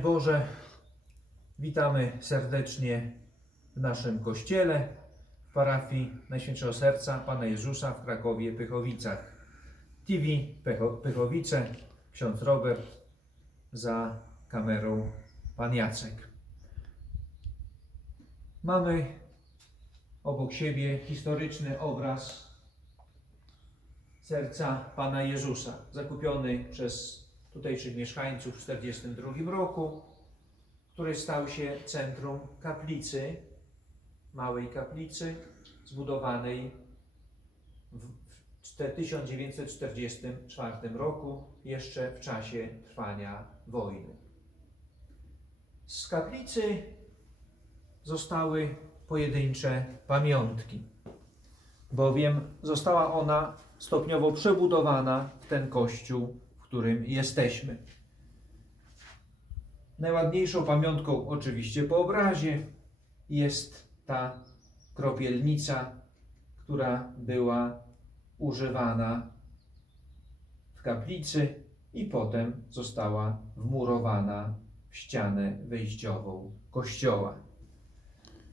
Boże, witamy serdecznie w naszym kościele, w parafii Najświętszego Serca Pana Jezusa w Krakowie Pychowicach. TV Pycho- Pychowice, ksiądz Robert, za kamerą Pan Jacek. Mamy obok siebie historyczny obraz serca Pana Jezusa, zakupiony przez tutejszych mieszkańców w 1942 roku, który stał się centrum kaplicy, małej kaplicy, zbudowanej w w 1944 roku, jeszcze w czasie trwania wojny. Z kaplicy zostały pojedyncze pamiątki, bowiem została ona stopniowo przebudowana w ten kościół, którym jesteśmy. Najładniejszą pamiątką, oczywiście po obrazie, jest ta kropielnica, która była używana w kaplicy i potem została wmurowana w ścianę wejściową kościoła.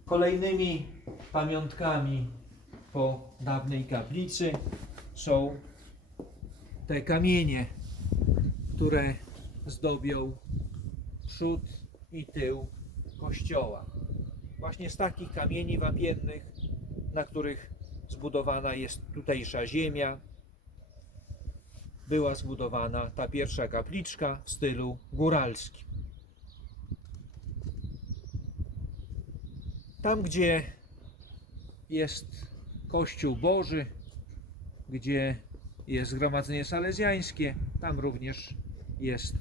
Kolejnymi pamiątkami po dawnej kaplicy są te kamienie, które zdobią przód i tył kościoła. Właśnie z takich kamieni wapiennych, na których zbudowana jest tutejsza ziemia, była zbudowana ta pierwsza kapliczka w stylu góralskim. Tam, gdzie jest Kościół Boży, gdzie jest zgromadzenie salezjańskie, tam również jest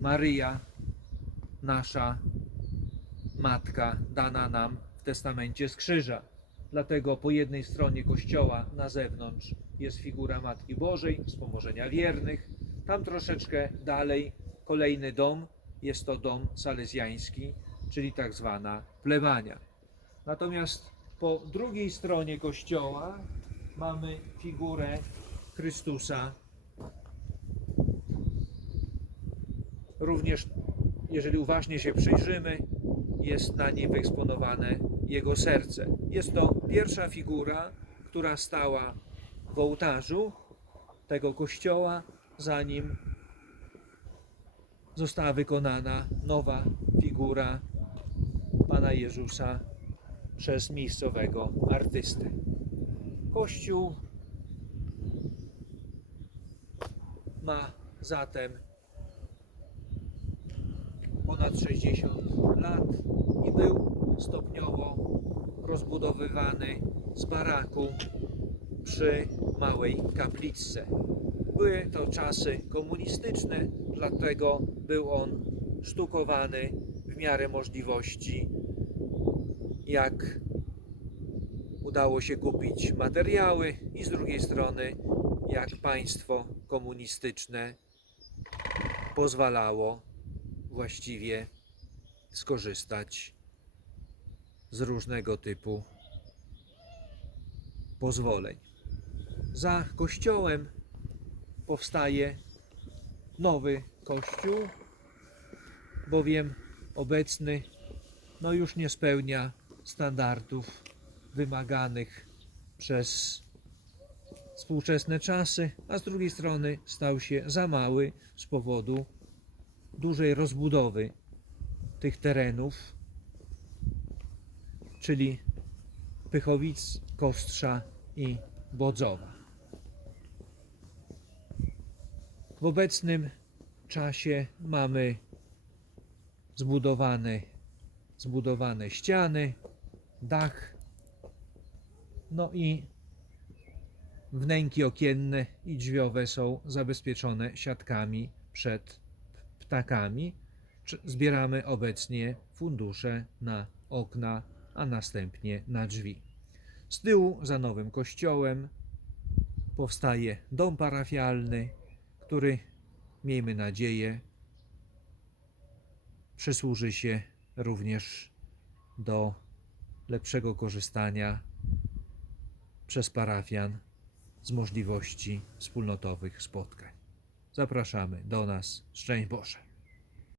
Maryja, nasza matka, dana nam w testamencie z krzyża. Dlatego po jednej stronie kościoła na zewnątrz jest figura Matki Bożej, wspomożenia wiernych. Tam troszeczkę dalej kolejny dom, jest to dom salezjański, czyli tak zwana plebania. Natomiast po drugiej stronie kościoła mamy figurę Chrystusa. Również, jeżeli uważnie się przyjrzymy, jest na nim wyeksponowane jego serce. Jest to pierwsza figura, która stała w ołtarzu tego kościoła, zanim została wykonana nowa figura Pana Jezusa przez miejscowego artystę. Kościół ma zatem ponad 60 lat i był stopniowo rozbudowywany z baraku przy małej kapliczce. Były to czasy komunistyczne, dlatego był on sztukowany w miarę możliwości, jak udało się kupić materiały, i z drugiej strony, jak państwo komunistyczne pozwalało właściwie skorzystać z różnego typu pozwoleń. Za kościołem powstaje nowy kościół, bowiem obecny no już nie spełnia standardów wymaganych przez współczesne czasy, a z drugiej strony stał się za mały z powodu dużej rozbudowy tych terenów, czyli Pychowic, Kostrza i Bodzowa. W obecnym czasie mamy zbudowane, zbudowane ściany, dach, no i wnęki okienne i drzwiowe są zabezpieczone siatkami przed ptakami. Zbieramy obecnie fundusze na okna, a następnie na drzwi. Z tyłu, za nowym kościołem, powstaje dom parafialny, który, miejmy nadzieję, przysłuży się również do lepszego korzystania przez parafian z możliwości wspólnotowych spotkań. Zapraszamy do nas. Szczęść Boże.